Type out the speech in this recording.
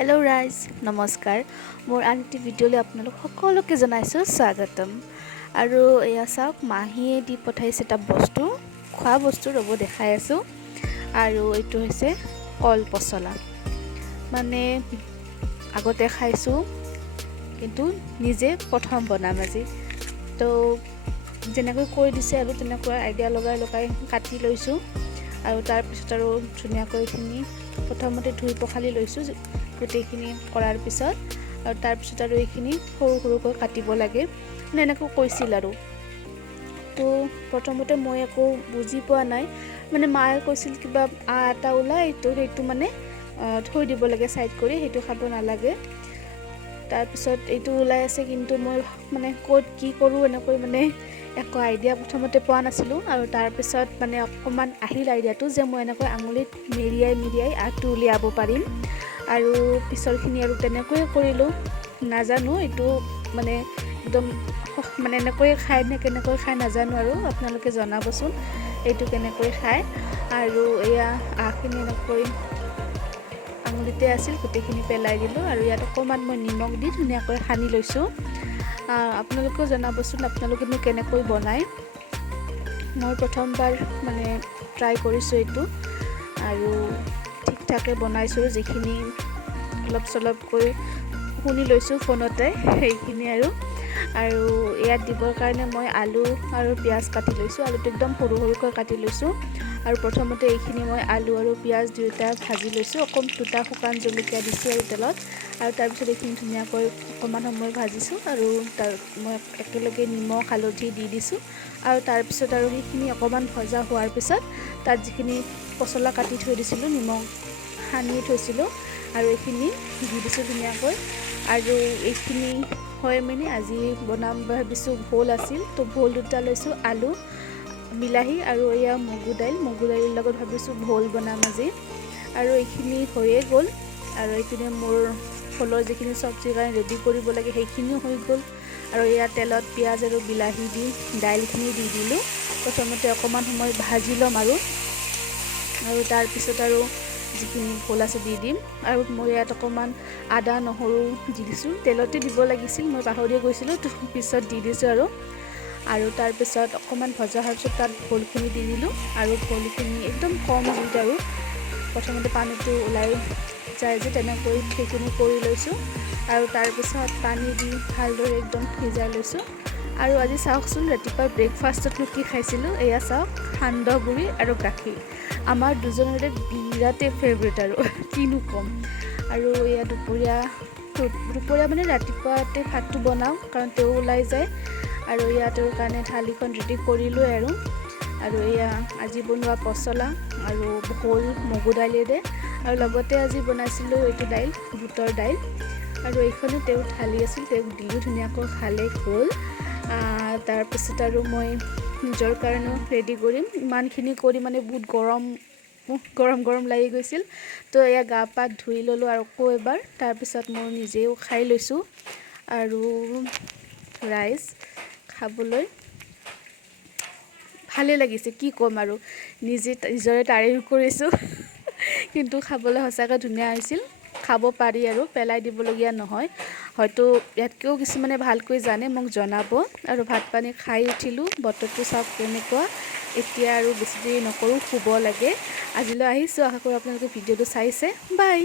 hello rise नमस्कार मोर आनटी भिडिओले आपनालोक सकलोके जनाइছো स्वागतम आरो एया साक माहिए दि पठाइছে ता बस्तु खा बस्तु रब देखाइ आছো आरो एटु হৈছে कल पसला माने আগতে খাইছো কিন্তু নিজে প্ৰথম বনাম আজি তো যেনেকৈ কৈ দিছে আৰু তেনেকৈ আইডিয়া লগাই লগাই কাটি লৈছো আৰু তাৰ পিছত আৰু ধুনিয়াকৈ খিনি প্ৰথমতে ধুই পখালি লৈছো গুটেখিনি কৰাৰ পিছত আৰু তাৰ পিছত আৰু এইখিনি সৰু সৰুকৈ কাটিব লাগে মানে এনেকৈ কৈছিল আৰু তো প্ৰথমতে মই একো বুজি পোৱা নাই মানে মায়ে কৈছিল কিবা আটা ওলাই তো সেইটো মানে থৈ দিব লাগে সাইড কৰি সেইটো খাব নালাগে তাৰ পিছত এইটো ওলাই আছে কিন্তু মই মানে কোড কি কৰো এনেকৈ মানে একো আইডিয়া প্ৰথমতে পোৱা নাছিলো আৰু তাৰ পিছত মানে অকমান আহিল আইডিয়াটো যে মই এনেকৈ আঙুলিত মেৰিয়াই আটো উলিয়াব পাৰিম আৰু পিছৰখিনি আৰু তেনেকৈ কৰিলো নাজানো এটো মানে একদম মানে এনেকৈ খাই নে কেনেকৈ খাই নাজানো আৰু আপোনালোকে জনাবচোন এইটো কেনেকৈ খাই আৰু এয়া আখিনি এনেকৈ আঙুলিতে আছিল গুটেখিনি পেলাই দিলো আৰু ইয়াত অকমান মই নিমখ দি ধুনিয়াকৈ সানি লৈছো আপোনালোকে জনাবচোন আপোনালোকেনো কেনেকৈ বনায় মই প্ৰথমবাৰ মানে ট্ৰাই কৰিছো এটো আৰু ঠিকঠাকে বনাইছো যিখিনি অলপ সলপকৈ শুনি লৈছো ফোনতে সেইখিনি আৰু ইয়াত দিবৰ কাৰণে মই আলু আৰু পিয়াজ কাটি লৈছো আলুটো একদম সৰু সৰুকৈ কাটি লৈছো আৰু প্ৰথমতে এইখিনি মই আলু আৰু পিয়াজ দুটা ভাজি লৈছো অকম দুটা শুকান জলকীয়া দিছো আৰু তেলত আৰু তাৰ পিছত এইখিনি ধুনিয়াকৈ অকমান সময় ভাজিছো আৰু তাৰ মই একেলগে নিমখ হালধি দি দিছো আৰু তাৰ পিছত আৰু এইখিনি অকমান ভজা হোৱাৰ পিছত তাত যিখিনি পছলা কাটি থৈ দিছিলো নিমখ সানি থৈছিলো আৰু এইখিনি দি দিছো ধুনিয়াকৈ আৰু এইখিনি হয় মানে আজি বনাম ভাবিছো ভোল আছিল তো ভোল দুটা লৈছো আলু বিলাহী আৰু এয়া মগু দাইলৰ লগত ভাবিছো ভোল বনাম আজি আৰু এইখিনি হৈয়ে গল আৰু এইখিনি মোৰ ভোলৰ যিখিনি সবজি কাৰণে ৰেডি কৰিব লাগে সেইখিনিও হৈ গল আৰু এয়া তেলত পিয়াজ আৰু বিলাহী দি দাইলখিনি দি দিলো প্ৰথমতে অকমান সময় ভাজি লম আৰু তাৰ পিছত আৰু যিখিনি ভোল আছে দি দিম আৰু মই ইয়াত অকমান আদা নহৰু দি দিছো তেলতে দিব লাগিছিল মই পাহৰি গৈছিলো তো পিছত দি দিছো আৰু তাৰ পিছত অকমান ভজা হোৱাৰ পিছত তাত ভোলখিনি দি দিলো আৰু ভোলখিনি একদম কম জুইত আৰু প্ৰথমতে পানীটো ওলাই যায় যে তেনেকৈ সেইখিনি কৰি লৈছো আৰু তাৰ পিছত পানী দি ভালদৰে একদম ভিজাই লৈছো আৰু আজি চাওকচোন ৰাতিপুৱা ব্ৰেকফাষ্টত কি খাইছিলো এয়া চাওক সান্দহ গুৰি আৰু গাখীৰ আমাৰ দুজনৰে বিৰাটে ফেভাৰিট আৰু কিনো কম আৰু এয়া দুপৰীয়া মানে ৰাতিপুৱাতে ভাতটো বনাও কাৰণ তেও ওলাই যায় আৰু ইয়াতৰ কাৰণে থালিখন ৰেডি কৰিলো আৰু এয়া আজি বনোৱা পছলা আৰু ভোল মগু দাইলেৰে আৰু লগতে আজি বনাইছিলো এইটো দাইল বুটৰ দাইল আৰু এইখনো তেও থালি আছিল তেও দিও ধুনিয়াকৈ খালে গল তাৰ পিছত আৰু মই নিজৰ কাৰণে ৰেডি কৰিম ইমানখিনি কৰি মানে বহুত গৰম লাগি গৈছিল তো এয়া গা পা ধুই ললো আৰু এবাৰ তাৰ পিছত মই নিজেও খাই লৈছো আৰু ৰাইস খাবলৈ ভালে লাগিছে কি কম আৰু নিজৰে তাৰিফ কৰিছো কিন্তু খাবলৈ সঁচাকৈ ধুনিয়া হৈছিল খাব পাৰি আৰু পেলাই দিবলগীয়া নহয় হয়তো ইয়াতকেও কিছুমানে ভালকৈ জানে মোক জনাব আৰু ভাত পানী খাই উঠিলো বতৰটো সব কেনেকুৱা এতিয়া আৰু বেছি দেৰি নকৰো শুব লাগে আজিলৈ আহিছো আশা কৰো আপোনালোকে ভিডিওটো চাইছে বাই